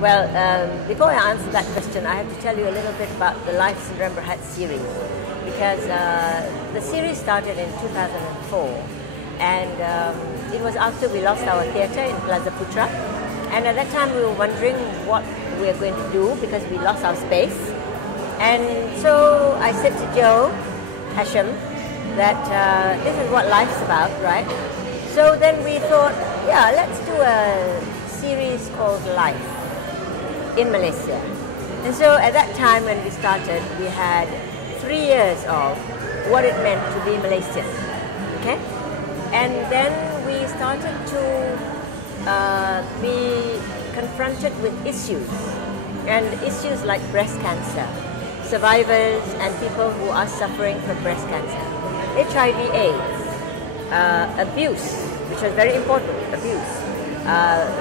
Well, before I answer that question, I have to tell you a little bit about the Lives in Remberhat series, because the series started in 2004, and it was after we lost our theatre in Plaza Putra, and at that time we were wondering what we were going to do because we lost our space. And so I said to Joe Hashem that this is what life's about, right? So then we thought, yeah, let's do a series called Life in Malaysia. And so at that time when we started, we had 3 years of what it meant to be Malaysian, okay? And then we started to be confronted with issues, and issues like breast cancer, survivors and people who are suffering from breast cancer, HIV/AIDS, abuse, which was very important, abuse,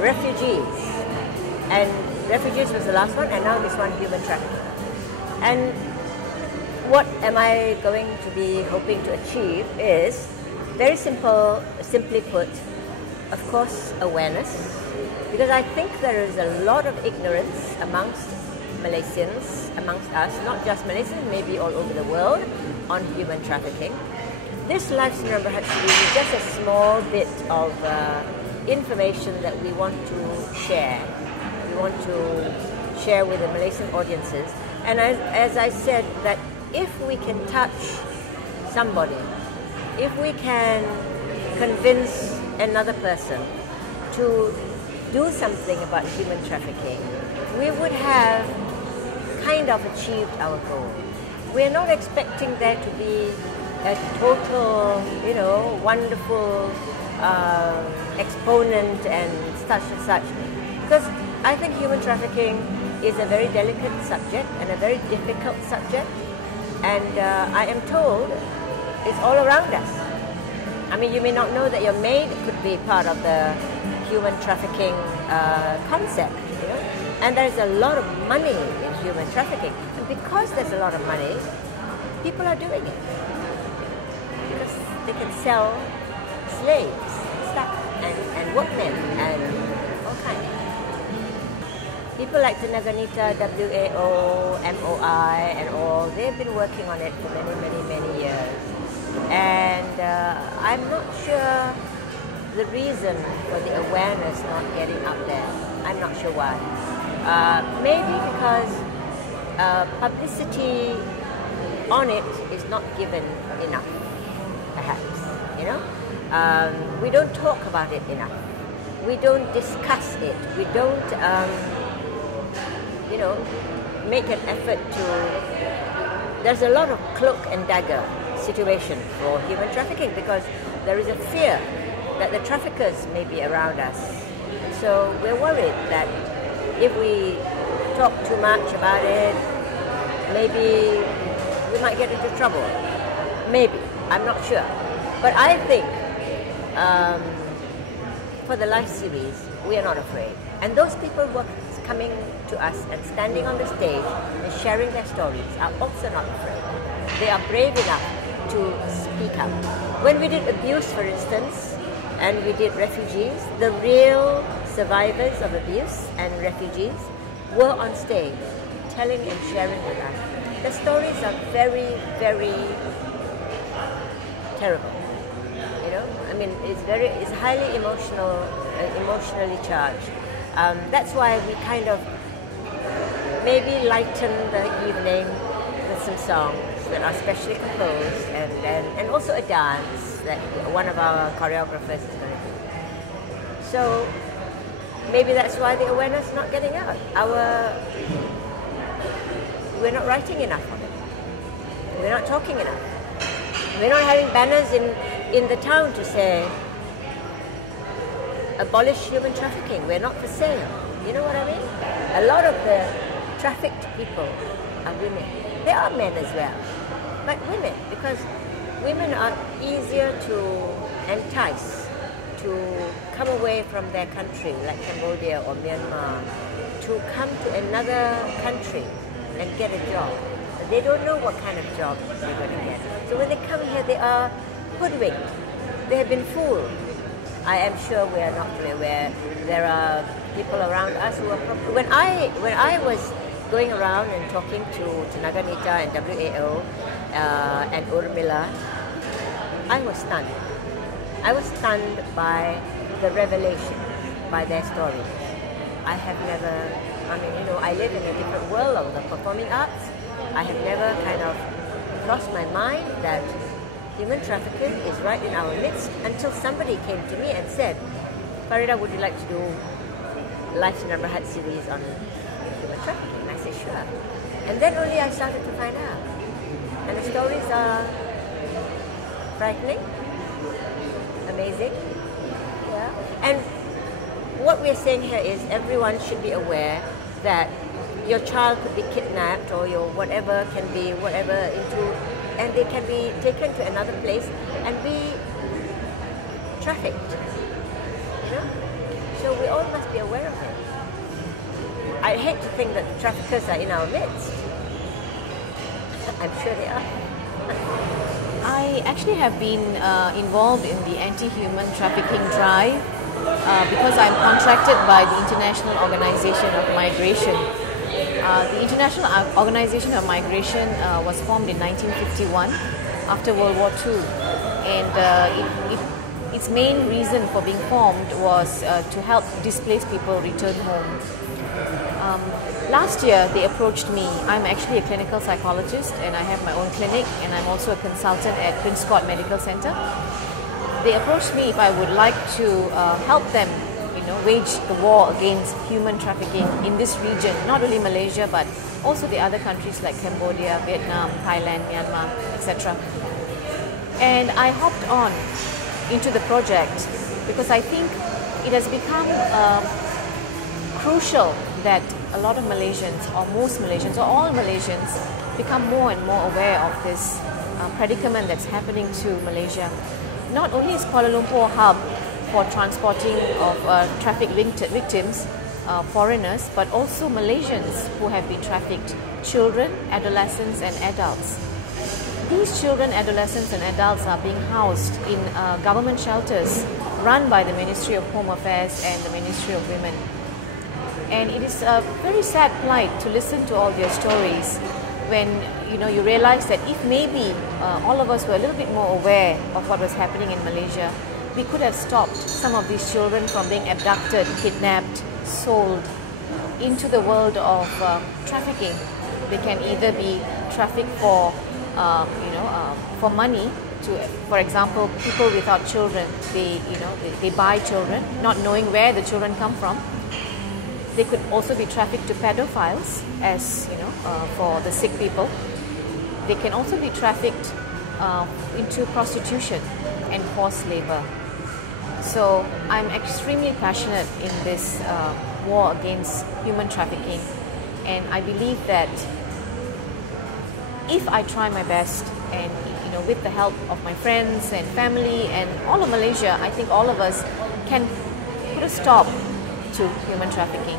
refugees, and refugees was the last one, and now this one, human trafficking. And what am I going to be hoping to achieve is very simple, simply put, of course, awareness, because I think there is a lot of ignorance amongst Malaysians, amongst us, not just Malaysians, maybe all over the world, on human trafficking. This Lives in Remberhat series is just a small bit of information that we want to share. We want to share with the Malaysian audiences. And as I said, that if we can touch somebody, if we can convince another person to do something about human trafficking, we would have kind of achieved our goal. We're not expecting there to be a total, wonderful exponent and such, because I think human trafficking is a very delicate subject and a very difficult subject, and I am told it's all around us. I mean, you may not know that your maid could be part of the human trafficking concept, and there's a lot of money in human trafficking, and because there's a lot of money, people are doing it because they can sell slaves, stuff, and workmen, and all kinds. People like Tenaganita, WAO, MOI, and all, they've been working on it for many years. And I'm not sure the reason for the awareness not getting out there. I'm not sure why. Maybe because publicity on it is not given enough, perhaps, we don't talk about it enough. We don't discuss it. We don't, make an effort to... There's a lot of cloak and dagger situation for human trafficking because there is a fear that the traffickers may be around us. So we're worried that if we talk too much about it, maybe we might get into trouble. Maybe. I'm not sure. But I think for the live series, we are not afraid. And those people who are coming to us and standing on the stage and sharing their stories are also not afraid. They are brave enough to speak up. When we did abuse, for instance, and we did refugees, the real survivors of abuse and refugees were on stage telling and sharing with us. The stories are very terrible. I mean, it's highly emotionally charged. That's why we kind of maybe lighten the evening with some songs that are specially composed, and also a dance that one of our choreographers is going to do. So maybe that's why the awareness is not getting out. We're not writing enough on it. We're not talking enough. We're not having banners in the town to say, abolish human trafficking, we're not for sale. You know what I mean? A lot of the trafficked people are women. There are men as well, but women, because women are easier to entice to come away from their country, like Cambodia or Myanmar, to come to another country and get a job. They don't know what kind of job they're going to get. So when they come here, they are hoodwinked. They have been fooled. I am sure we are not aware. There are people around us who are. When I was going around and talking to Naganita and WAO and Urmila, I was stunned. I was stunned by the revelation, by their stories. I have never, I live in a different world of the performing arts. I have never kind of crossed my mind that human trafficking is right in our midst until somebody came to me and said, Farida, would you like to do Life in Rahat series on human trafficking? And I said, sure. And then only I started to find out. And the stories are frightening, amazing. Yeah. And what we're saying here is everyone should be aware that your child could be kidnapped or your whatever can be whatever into, and they can be taken to another place and be trafficked. You know? So we all must be aware of it. I hate to think that the traffickers are in our midst. I'm sure they are. I actually have been involved in the anti-human trafficking drive because I'm contracted by the International Organization of Migration. The International Organization of Migration was formed in 1951 after World War II, and its main reason for being formed was to help displaced people return home. Last year they approached me. I'm actually a clinical psychologist and I have my own clinic, and I'm also a consultant at Prince Court Medical Center. They approached me if I would like to help them wage the war against human trafficking in this region, not only Malaysia but also the other countries like Cambodia, Vietnam, Thailand, Myanmar, etc. And I hopped on into the project because I think it has become crucial that a lot of Malaysians, or most Malaysians, or all Malaysians become more and more aware of this predicament that's happening to Malaysia. Not only is Kuala Lumpur a hub for transporting of traffic victims, foreigners, but also Malaysians who have been trafficked, children, adolescents and adults. These children, adolescents and adults are being housed in government shelters run by the Ministry of Home Affairs and the Ministry of Women. And it is a very sad plight to listen to all their stories when you realize that if maybe all of us were a little bit more aware of what was happening in Malaysia, we could have stopped some of these children from being abducted, kidnapped, sold into the world of trafficking. They can either be trafficked for money. For example, people without children, they buy children, not knowing where the children come from. They could also be trafficked to pedophiles, as for the sick people. They can also be trafficked into prostitution and forced labor. So I'm extremely passionate in this war against human trafficking, and I believe that if I try my best and with the help of my friends and family and all of Malaysia, I think all of us can put a stop to human trafficking.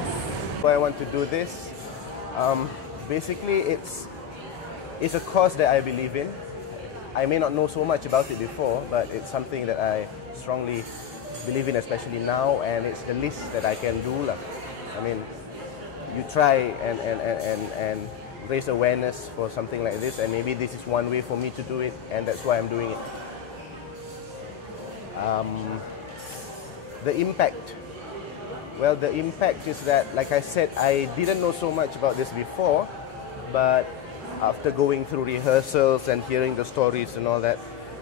Why I want to do this, basically it's a cause that I believe in. I may not know so much about it before, but it's something that I strongly believe in, especially now, and it's the least that I can do. I mean, you try and raise awareness for something like this, and maybe this is one way for me to do it, and that's why I'm doing it. The impact. Well, the impact is that, like I said, I didn't know so much about this before, but after going through rehearsals and hearing the stories and all that,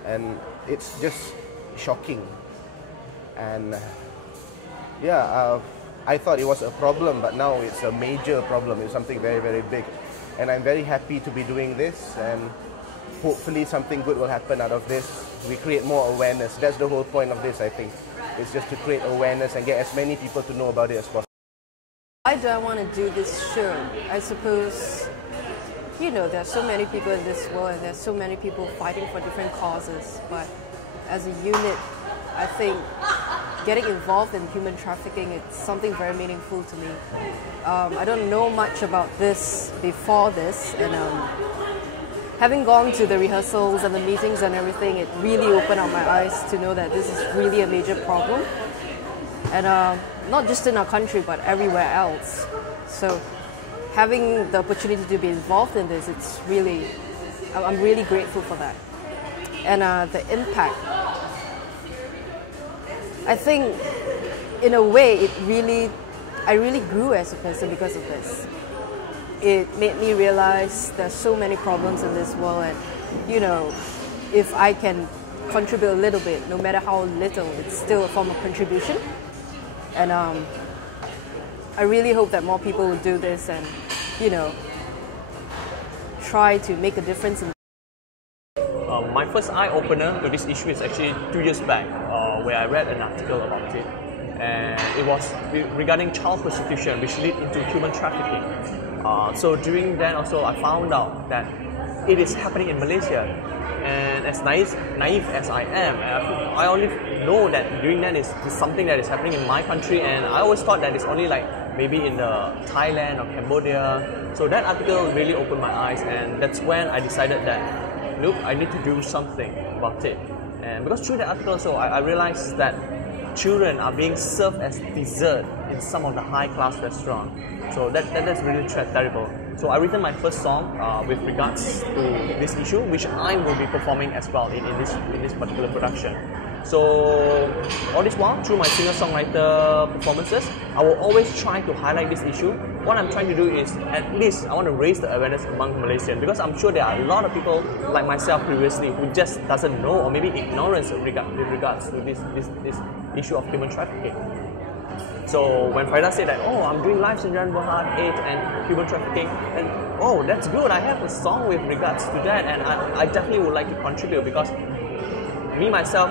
and it's just shocking. And yeah, I thought it was a problem, but now it's a major problem. It's something very, very big. And I'm very happy to be doing this, and hopefully something good will happen out of this. We create more awareness. That's the whole point of this, I think. It's just to create awareness and get as many people to know about it as possible. Why do I want to do this show? I suppose, there's so many people in this world and there's so many people fighting for different causes. But as a unit, I think getting involved in human trafficking is something very meaningful to me. I don't know much about this before this, and having gone to the rehearsals and the meetings and everything, it really opened up my eyes to know that this is really a major problem. And not just in our country, but everywhere else. So having the opportunity to be involved in this, I'm really grateful for that. And the impact, I think in a way, I really grew as a person because of this. It made me realize there's so many problems in this world, and if I can contribute a little bit, no matter how little, it's still a form of contribution. And I really hope that more people will do this and try to make a difference in. My first eye-opener to this issue is actually 2 years back, where I read an article about it, and it was regarding child prostitution, which lead into human trafficking. So during that also, I found out that it is happening in Malaysia, and as naive as I am, I only know that during that is something that is happening in my country, and I always thought that it's only like maybe in Thailand or Cambodia. So that article really opened my eyes, and that's when I decided that, look, I need to do something about it. And because through the article also, I realized that children are being served as dessert in some of the high-class restaurants. So that's really terrible. So I written my first song with regards to this issue, which I will be performing as well in this particular production. So all this while, through my singer-songwriter performances, I will always try to highlight this issue. What I'm trying to do is, at least I want to raise the awareness among Malaysians, because I'm sure there are a lot of people like myself previously who just doesn't know, or maybe ignorance with regards to this issue of human trafficking. So when Faida said that, oh, I'm doing live syndrome, Berhad, AIDS and human trafficking, and oh, that's good, I have a song with regards to that, and I definitely would like to contribute, because me myself,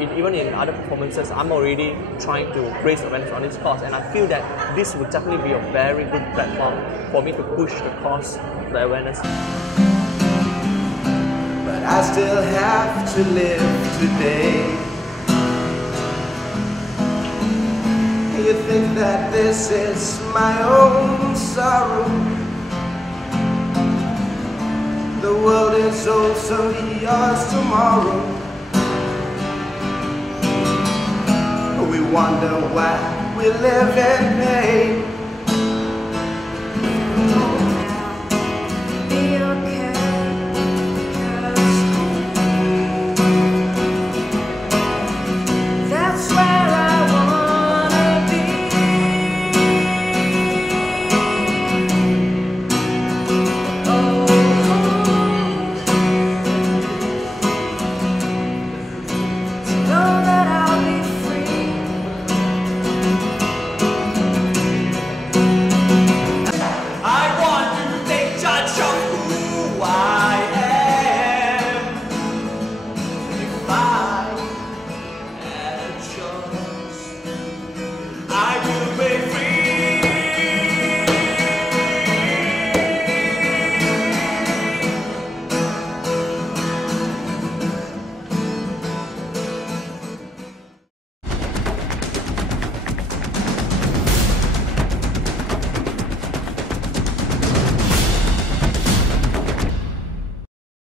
even in other performances, I'm already trying to raise awareness on this cause, and I feel that this would definitely be a very good platform for me to push the cause, the awareness. But I still have to live today. You think that this is my own sorrow? The world is also yours tomorrow. We wonder why we live in pain.